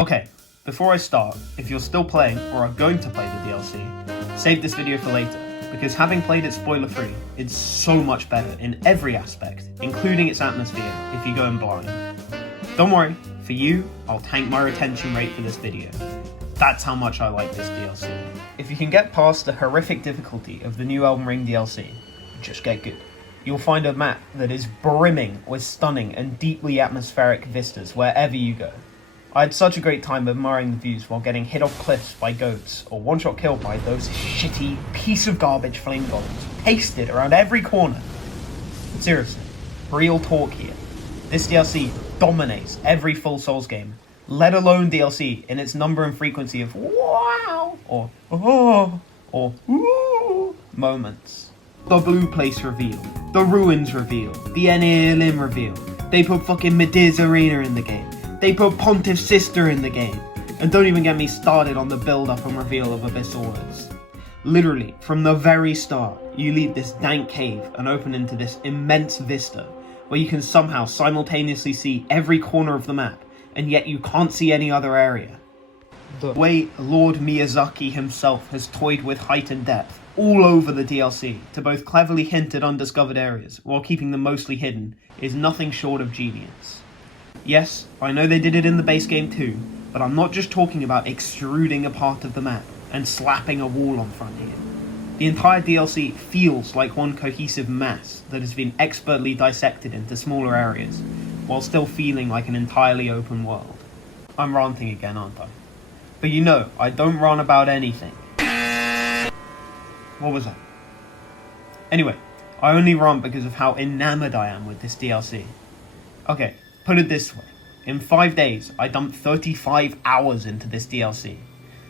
Okay, before I start, if you're still playing or are going to play the DLC, save this video for later, because having played it spoiler-free, it's so much better in every aspect, including its atmosphere, if you go in blind. Don't worry, for you, I'll tank my retention rate for this video. That's how much I like this DLC. If you can get past the horrific difficulty of the new Elden Ring DLC, just get good. You'll find a map that is brimming with stunning and deeply atmospheric vistas wherever you go. I had such a great time admiring the views while getting hit off cliffs by goats or one-shot killed by those shitty piece of garbage flame golems pasted around every corner. Seriously, real talk here. This DLC dominates every full Souls game, let alone DLC in its number and frequency of wow or oh or ooh moments. The Blue Place reveal, the Ruins reveal, the Enir Ilim reveal. They put fucking Midir's Arena in the game. They put Pontiff's sister in the game. And don't even get me started on the build-up and reveal of Abyssal Woods. Literally, from the very start, you leave this dank cave and open into this immense vista, where you can somehow simultaneously see every corner of the map, and yet you can't see any other area. The way Lord Miyazaki himself has toyed with height and depth all over the DLC to both cleverly hint at undiscovered areas while keeping them mostly hidden is nothing short of genius. Yes, I know they did it in the base game too, but I'm not just talking about extruding a part of the map and slapping a wall on front here. The entire DLC feels like one cohesive mass that has been expertly dissected into smaller areas, while still feeling like an entirely open world. I'm ranting again, aren't I? But you know, I don't rant about anything. What was that? Anyway, I only rant because of how enamored I am with this DLC. Okay, put it this way. In 5 days, I dumped 35 hours into this DLC.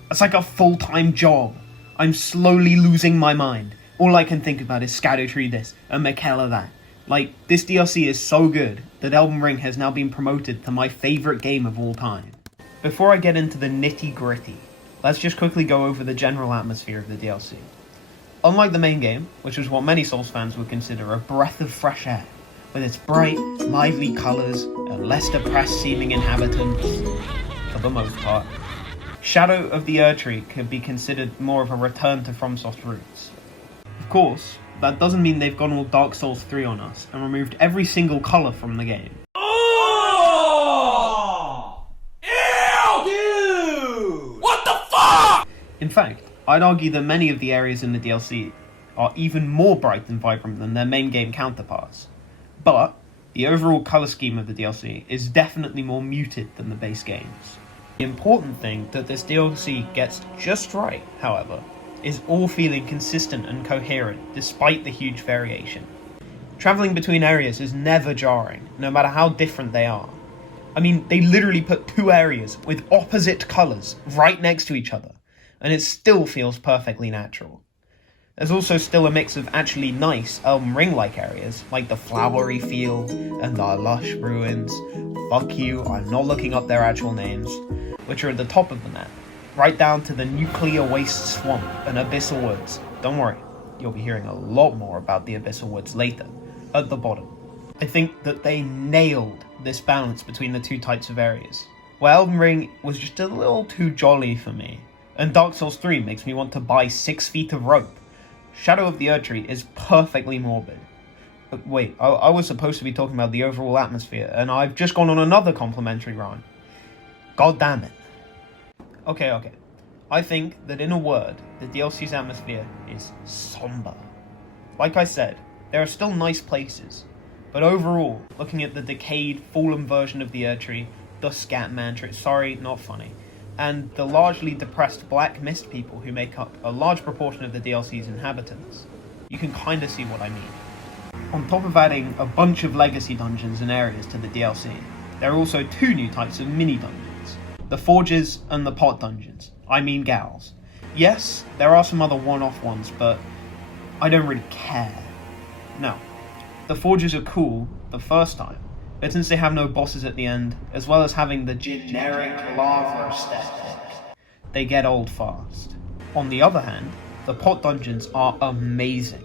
That's like a full-time job. I'm slowly losing my mind. All I can think about is Scadu this and Miquella that. Like, this DLC is so good that Elden Ring has now been promoted to my favourite game of all time. Before I get into the nitty-gritty, let's just quickly go over the general atmosphere of the DLC. Unlike the main game, which was what many Souls fans would consider a breath of fresh air, with its bright, lively colours and less depressed-seeming inhabitants, for the most part, Shadow of the Erdtree could be considered more of a return to FromSoft roots. Of course, that doesn't mean they've gone all Dark Souls 3 on us and removed every single colour from the game. Oh! Ew! Dude! What the fuck?! In fact, I'd argue that many of the areas in the DLC are even more bright and vibrant than their main game counterparts. But the overall colour scheme of the DLC is definitely more muted than the base games. The important thing that this DLC gets just right, however, is all feeling consistent and coherent despite the huge variation. Travelling between areas is never jarring, no matter how different they are. I mean, they literally put two areas with opposite colours right next to each other, and it still feels perfectly natural. There's also still a mix of actually nice Elden Ring-like areas, like the flowery field and the lush ruins. Fuck you, I'm not looking up their actual names, which are at the top of the map, right down to the nuclear waste swamp and Abyssal Woods. Don't worry, you'll be hearing a lot more about the Abyssal Woods later, at the bottom. I think that they nailed this balance between the two types of areas, where Elden Ring was just a little too jolly for me, and Dark Souls 3 makes me want to buy 6 feet of rope. Shadow of the Erdtree is perfectly morbid. Wait, I was supposed to be talking about the overall atmosphere, and I've just gone on another complimentary rant. God damn it. Okay. I think that in a word, the DLC's atmosphere is somber. Like I said, there are still nice places, but overall, looking at the decayed, fallen version of the Erdtree, the scat mantra, sorry, not funny, and the largely depressed Black Mist people who make up a large proportion of the DLC's inhabitants, you can kinda see what I mean. On top of adding a bunch of legacy dungeons and areas to the DLC, there are also 2 new types of mini-dungeons. The Forges and the Pot Dungeons. I mean gals. Yes, there are some other one-off ones, but I don't really care. Now, the Forges are cool the first time, but since they have no bosses at the end, as well as having the generic lava aesthetic, they get old fast. On the other hand, the Pot Dungeons are amazing.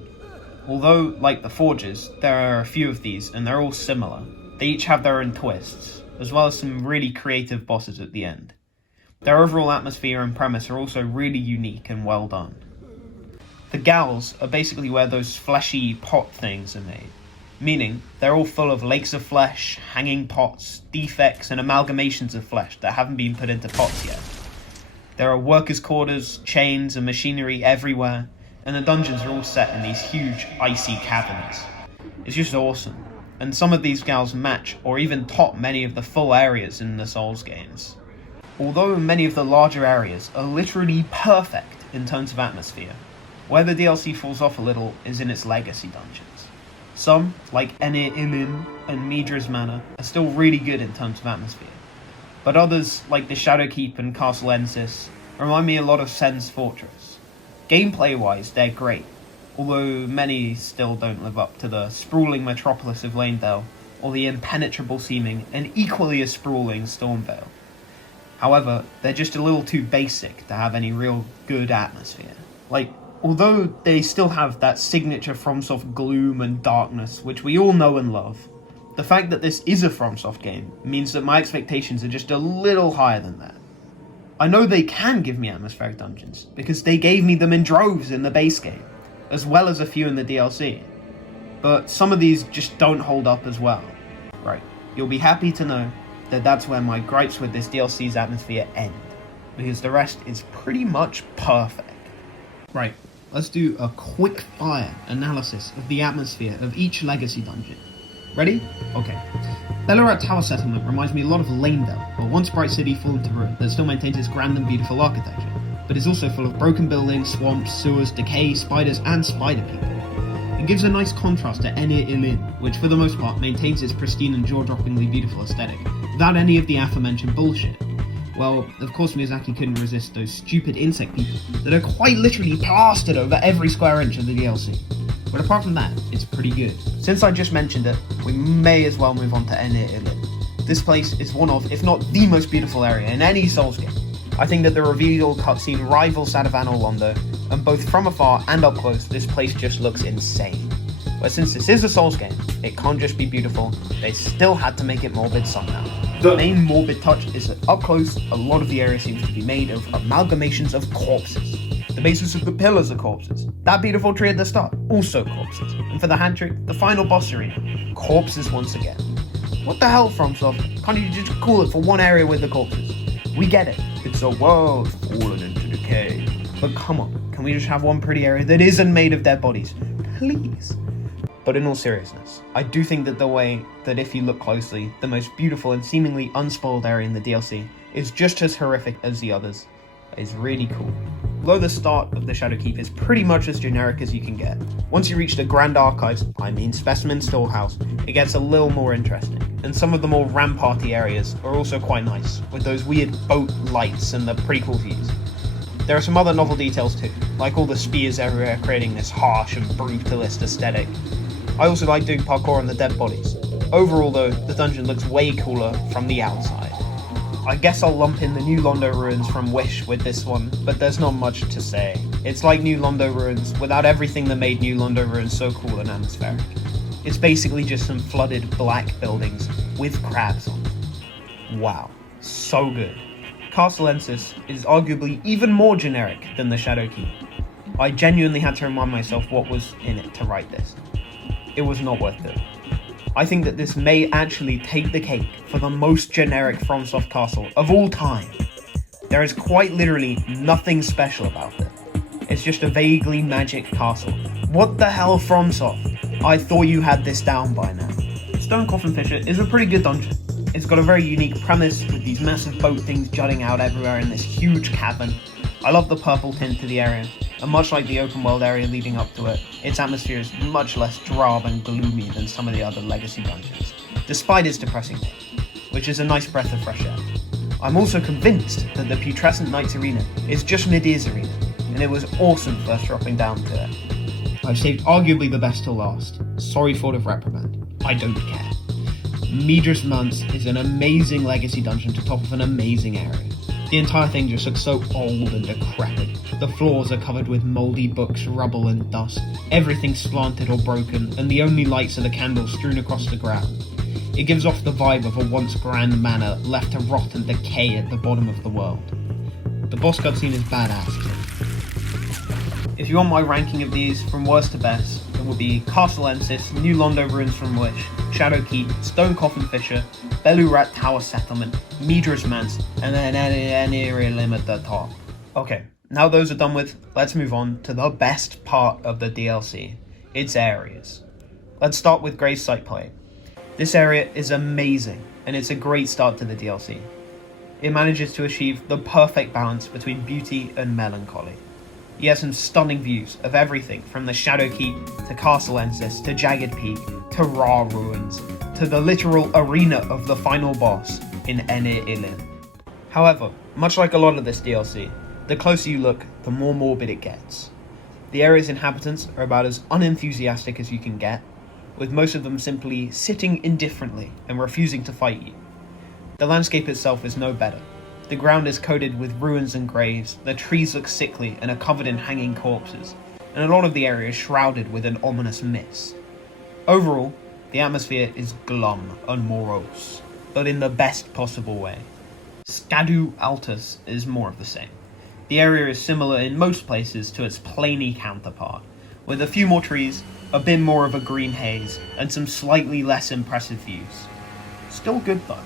Although, like the Forges, there are a few of these, and they're all similar. They each have their own twists, as well as some really creative bosses at the end. Their overall atmosphere and premise are also really unique and well done. The gals are basically where those fleshy pot things are made, meaning they're all full of lakes of flesh, hanging pots, defects and amalgamations of flesh that haven't been put into pots yet. There are workers' quarters, chains and machinery everywhere, and the dungeons are all set in these huge icy caverns. It's just awesome, and some of these gals match or even top many of the full areas in the Souls games. Although many of the larger areas are literally perfect in terms of atmosphere, where the DLC falls off a little is in its legacy dungeons. Some, like Enir Ilim and Midra's Manor, are still really good in terms of atmosphere, but others, like the Shadow Keep and Castle Ensis, remind me a lot of Sen's Fortress. Gameplay-wise, they're great, although many still don't live up to the sprawling metropolis of Lanevale, or the impenetrable seeming and equally as sprawling Stormvale. However, they're just a little too basic to have any real good atmosphere. Although they still have that signature FromSoft gloom and darkness, which we all know and love, the fact that this is a FromSoft game means that my expectations are just a little higher than that. I know they can give me atmospheric dungeons, because they gave me them in droves in the base game, as well as a few in the DLC, but some of these just don't hold up as well. Right, you'll be happy to know that that's where my gripes with this DLC's atmosphere end, because the rest is pretty much perfect. Right, let's do a quick fire analysis of the atmosphere of each legacy dungeon. Ready? Okay. Belurat Tower Settlement reminds me a lot of Lanevale, a once bright city fallen to ruin that still maintains its grand and beautiful architecture, but is also full of broken buildings, swamps, sewers, decay, spiders, and spider people. It gives a nice contrast to Enir Ilim, which for the most part maintains its pristine and jaw-droppingly beautiful aesthetic, without any of the aforementioned bullshit. Well, of course Miyazaki couldn't resist those stupid insect people that are quite literally plastered over every square inch of the DLC. But apart from that, it's pretty good. Since I just mentioned it, we may as well move on to Enir Ilim. This place is one of, if not the most beautiful area in any Souls game. I think that the reveal cutscene rivals that of Anor Londo, and both from afar and up close, this place just looks insane. But since this is a Souls game, it can't just be beautiful, they still had to make it morbid somehow. The main morbid touch is that up close, a lot of the area seems to be made of amalgamations of corpses. The bases of the pillars are corpses. That beautiful tree at the start, also corpses. And for the hand trick, the final boss arena, corpses once again. What the hell, FromSoft? Can't you just call it for one area with the corpses? We get it, it's a world fallen into decay. But come on, can we just have one pretty area that isn't made of dead bodies? Please. But in all seriousness, I do think that the way that if you look closely, the most beautiful and seemingly unspoiled area in the DLC is just as horrific as the others is really cool. Although the start of the Shadow Keep is pretty much as generic as you can get, once you reach the Grand Archives, Specimen Storehouse, it gets a little more interesting, and some of the more ramparty areas are also quite nice, with those weird boat lights and the pretty cool views. There are some other novel details too, like all the spears everywhere creating this harsh and brutalist aesthetic. I also like doing parkour on the dead bodies. Overall though, the dungeon looks way cooler from the outside. I guess I'll lump in the new Londo Ruins from Wish with this one, but there's not much to say. It's like new Londo Ruins, without everything that made new Londo Ruins so cool and atmospheric. It's basically just some flooded black buildings with crabs on them. Wow, so good. Castle Ensis is arguably even more generic than the Shadow Keep. I genuinely had to remind myself what was in it to write this. It was not worth it. I think that this may actually take the cake for the most generic FromSoft castle of all time. There is quite literally nothing special about it. It's just a vaguely magic castle. What the hell, FromSoft? I thought you had this down by now. Stone Coffin Fissure is a pretty good dungeon. It's got a very unique premise with these massive boat things jutting out everywhere in this huge cavern. I love the purple tint to the area, and much like the open world area leading up to it, its atmosphere is much less drab and gloomy than some of the other legacy dungeons, despite its depressing name, which is a nice breath of fresh air. I'm also convinced that the Putrescent Knights Arena is just Midir's arena, and it was awesome first dropping down to it. I've saved arguably the best till last. Sorry for the reprimand. I don't care. Midra's Manse is an amazing legacy dungeon to top of an amazing area. The entire thing just looks so old and decrepit. The floors are covered with mouldy books, rubble and dust. Everything's slanted or broken, and the only lights are the candles strewn across the ground. It gives off the vibe of a once grand manor left to rot and decay at the bottom of the world. The boss cutscene is badass too. If you want my ranking of these from worst to best, it will be Castle Ensis, New Londo Ruins from Wish, Shadow Keep, Stone Coffin Fissure, Belurat Tower Settlement, Midra's Manse, and then Enir Ilim at the top. Okay, now those are done with, let's move on to the best part of the DLC, its areas. Let's start with Gravesite Plain. This area is amazing, and it's a great start to the DLC. It manages to achieve the perfect balance between beauty and melancholy. You have some stunning views of everything from the Shadow Keep to Castle Ensis to Jagged Peak to Rauh Ruins to the literal arena of the final boss in Enir Ilim. However, much like a lot of this DLC, the closer you look, the more morbid it gets. The area's inhabitants are about as unenthusiastic as you can get, with most of them simply sitting indifferently and refusing to fight you. The landscape itself is no better. The ground is coated with ruins and graves, the trees look sickly and are covered in hanging corpses, and a lot of the area is shrouded with an ominous mist. Overall, the atmosphere is glum and morose, but in the best possible way. Scadu Altus is more of the same. The area is similar in most places to its plainy counterpart, with a few more trees, a bit more of a green haze, and some slightly less impressive views. Still good though.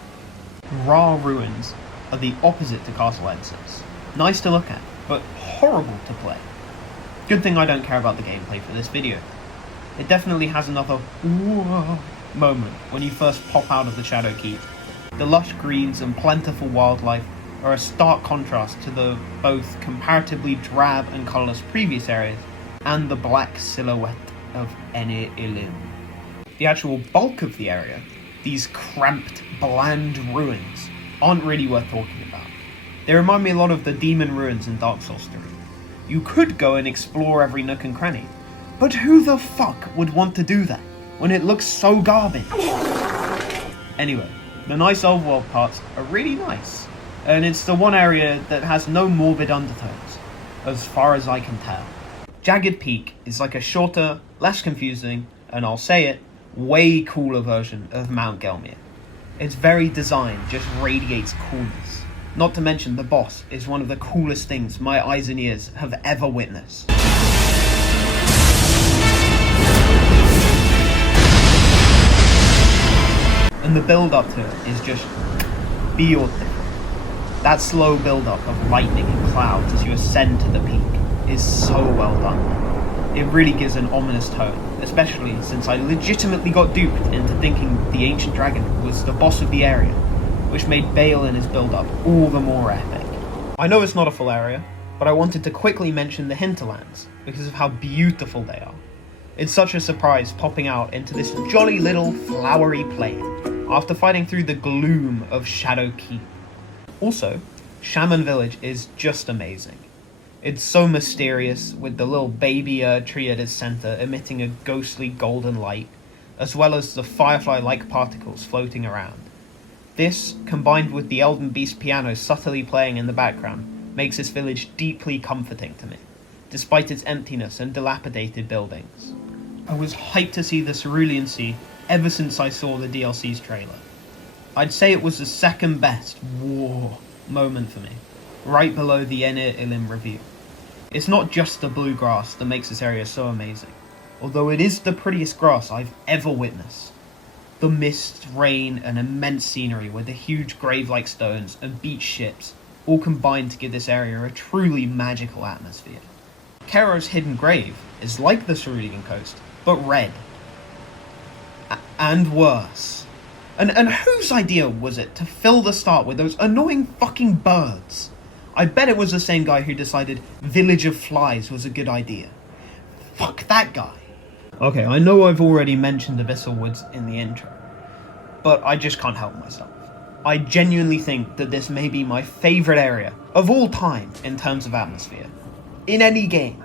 Rauh Ruins are the opposite to Castle Ensis. Nice to look at, but horrible to play. Good thing I don't care about the gameplay for this video. It definitely has another whoa moment when you first pop out of the Shadow Keep. The lush greens and plentiful wildlife are a stark contrast to the both comparatively drab and colourless previous areas and the black silhouette of Enir Ilim. The actual bulk of the area, these cramped, bland ruins, aren't really worth talking about. They remind me a lot of the demon ruins in Dark Souls 3. You could go and explore every nook and cranny, but who the fuck would want to do that when it looks so garbage? Anyway, the nice old world parts are really nice, and it's the one area that has no morbid undertones, as far as I can tell. Jagged Peak is like a shorter, less confusing, and I'll say it, way cooler version of Mount Gelmir. Its very design just radiates coolness. Not to mention the boss is one of the coolest things my eyes and ears have ever witnessed. And the build up to it is just beautiful. That slow build up of lightning and clouds as you ascend to the peak is so well done. It really gives an ominous tone, especially since I legitimately got duped into thinking the ancient dragon was the boss of the area, which made Bale and his build-up all the more epic. I know it's not a full area, but I wanted to quickly mention the Hinterlands because of how beautiful they are. It's such a surprise popping out into this jolly little flowery plain after fighting through the gloom of Shadow Keep. Also, Shaman Village is just amazing. It's so mysterious, with the little baby Erdtree at its center emitting a ghostly golden light, as well as the firefly-like particles floating around. This, combined with the Elden Beast piano subtly playing in the background, makes this village deeply comforting to me, despite its emptiness and dilapidated buildings. I was hyped to see the Cerulean Sea ever since I saw the DLC's trailer. I'd say it was the second best war moment for me, right below the Enir Ilim review. It's not just the blue grass that makes this area so amazing, although it is the prettiest grass I've ever witnessed. The mist, rain, and immense scenery with the huge grave-like stones and beach ships all combine to give this area a truly magical atmosphere. Charo's hidden grave is like the Cerulean Coast, but red. And worse. And whose idea was it to fill the start with those annoying fucking birds? I bet it was the same guy who decided Village of Flies was a good idea. Fuck that guy. Okay, I know I've already mentioned Abyssal Woods in the intro, but I just can't help myself. I genuinely think that this may be my favourite area of all time in terms of atmosphere. In any game.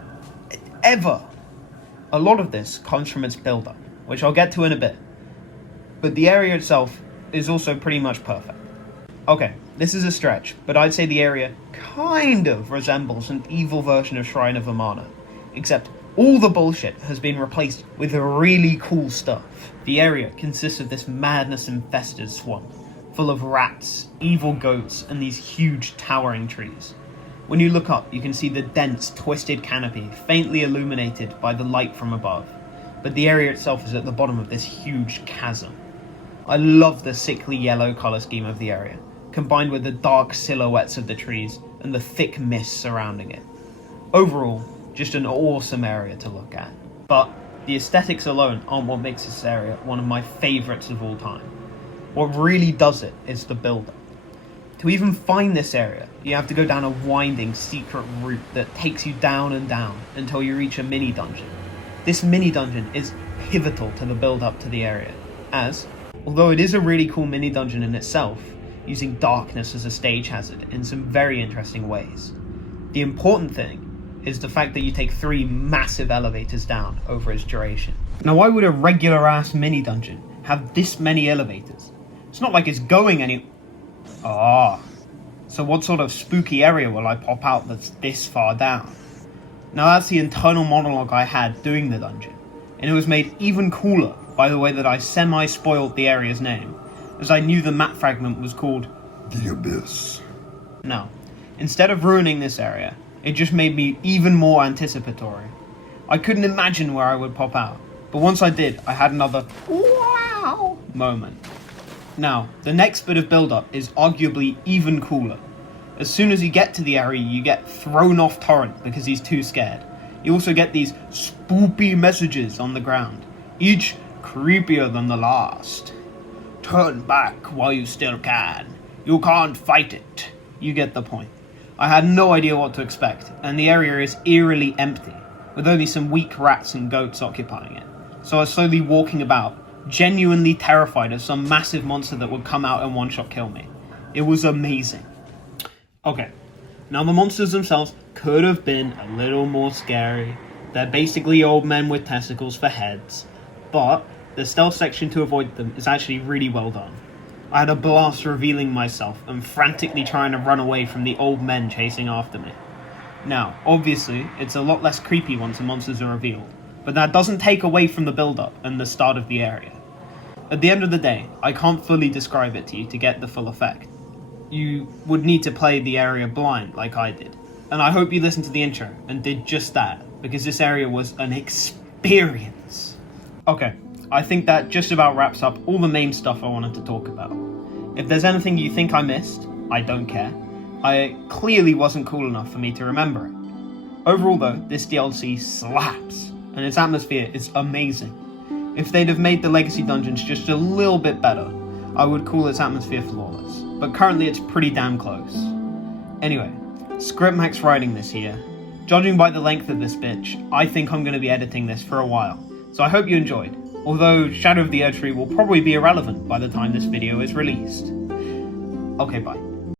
Ever. A lot of this comes from its build-up, which I'll get to in a bit. But the area itself is also pretty much perfect. Okay, this is a stretch, but I'd say the area kind of resembles an evil version of Shrine of Amana, except all the bullshit has been replaced with really cool stuff. The area consists of this madness-infested swamp, full of rats, evil goats, and these huge towering trees. When you look up, you can see the dense, twisted canopy, faintly illuminated by the light from above, but the area itself is at the bottom of this huge chasm. I love the sickly yellow colour scheme of the area, combined with the dark silhouettes of the trees and the thick mist surrounding it. Overall, just an awesome area to look at. But the aesthetics alone aren't what makes this area one of my favourites of all time. What really does it is the build-up. To even find this area, you have to go down a winding, secret route that takes you down and down until you reach a mini-dungeon. This mini-dungeon is pivotal to the build-up to the area, as, although it is a really cool mini-dungeon in itself, using darkness as a stage hazard in some very interesting ways. The important thing is the fact that you take 3 massive elevators down over its duration. Now, why would a regular-ass mini-dungeon have this many elevators? It's not like it's going any... So what sort of spooky area will I pop out that's this far down? Now that's the internal monologue I had doing the dungeon, and it was made even cooler by the way that I semi-spoiled the area's name, as I knew the map fragment was called The Abyss. Now, instead of ruining this area, it just made me even more anticipatory. I couldn't imagine where I would pop out, but once I did, I had another wow moment. Now, the next bit of build-up is arguably even cooler. As soon as you get to the area, you get thrown off Torrent because he's too scared. You also get these spoopy messages on the ground, each creepier than the last. Turn back while you still can. You can't fight it. You get the point. I had no idea what to expect, and the area is eerily empty, with only some weak rats and goats occupying it. So I was slowly walking about, genuinely terrified of some massive monster that would come out and one-shot kill me. It was amazing. Okay, now the monsters themselves could have been a little more scary. They're basically old men with testicles for heads, but the stealth section to avoid them is actually really well done. I had a blast revealing myself and frantically trying to run away from the old men chasing after me. Now, obviously, it's a lot less creepy once the monsters are revealed, but that doesn't take away from the build-up and the start of the area. At the end of the day, I can't fully describe it to you to get the full effect. You would need to play the area blind like I did, and I hope you listened to the intro and did just that, because this area was an experience. Okay, I think that just about wraps up all the main stuff I wanted to talk about. If there's anything you think I missed, I don't care. It clearly wasn't cool enough for me to remember it. Overall though, this DLC slaps, and its atmosphere is amazing. If they'd have made the Legacy Dungeons just a little bit better, I would call its atmosphere flawless, but currently it's pretty damn close. Anyway, Scriptmax writing this here. Judging by the length of this bitch, I think I'm going to be editing this for a while, so I hope you enjoyed, although Shadow of the Erdtree will probably be irrelevant by the time this video is released. Okay, bye.